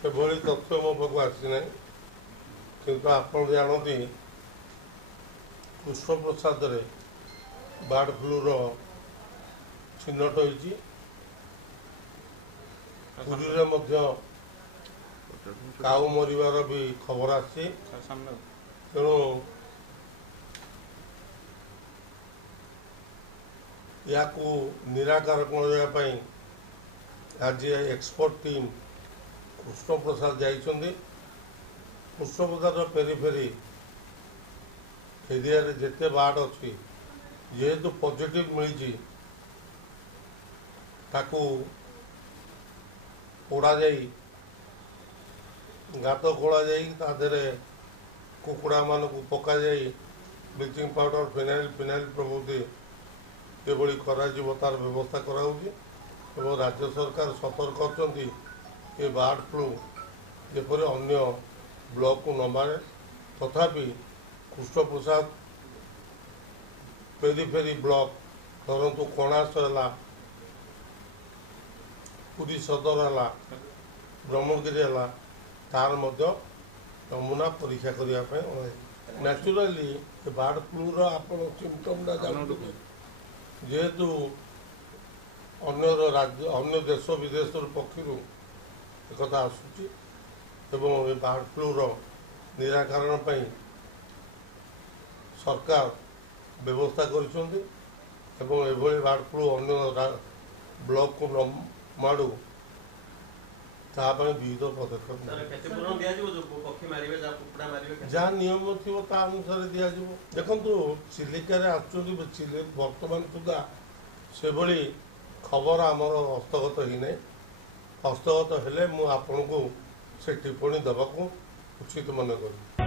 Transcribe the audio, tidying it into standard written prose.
ସେଭଳି ତଥ୍ୟ ମୋ ପାଖକୁ ଆସିନାହିଁ, କିନ୍ତୁ ଆପଣ ଜାଣନ୍ତି କୃଷ୍ଣପ୍ରସାଦରେ ବାର୍ଡ଼ ଫ୍ଲୁର ଚିହ୍ନଟ ହୋଇଛି। ପୁରୀରେ ମଧ୍ୟ କାଉ ମରିବାର ବି ଖବର ଆସିଛି। ତେଣୁ याकू निराकार କରିବା ପାଇଁ ଆଜି एक्सपर्ट टीम कृष्णप्रसाद जाइछन्ती। कृष्णप्रसाद पेरीफेरी एरिया रे जेते बार्ड अच्छी जेहेतु पॉजिटिव मिली ताकू पोड़ा जाई गात खोला जाई तादरे कुकुड़ा मान को पका जाई ब्लीचिंग पाउडर फिनाइल प्रभृति किभली कर तार व्यवस्था कराऊँगी और राज्य सरकार सतर्क अच्छी ये बार्ड फ्लू जपरी अन्य ब्लॉक को न मारे। तथापि कृष्णप्रसाद पेरीफेरी ब्लॉक धरतु कणास है, पुरी सदर है, ब्रह्मगिरी है, तार मध्य नमूना परीक्षा करने न्याचुराली बार्ड फ्लूर आप सिम्पटमटा जानते जेहेतु अन्य देश विदेश पक्षर एक आसूची एवं बार्ड फ्लूर निराकरण पर सरकार व्यवस्था कर बार्ड फ्लू अन्य ब्लॉक को न माड़ू विविध पदक्षेप जहाँ नियम थी अनुसार दिज्व। देखो चिलिकार बर्तमान सुधा से भली खबर आमर हस्तगत ही ना, हस्तगत हेले मु आपन को से टिप्पणी देवा उचित मन करी।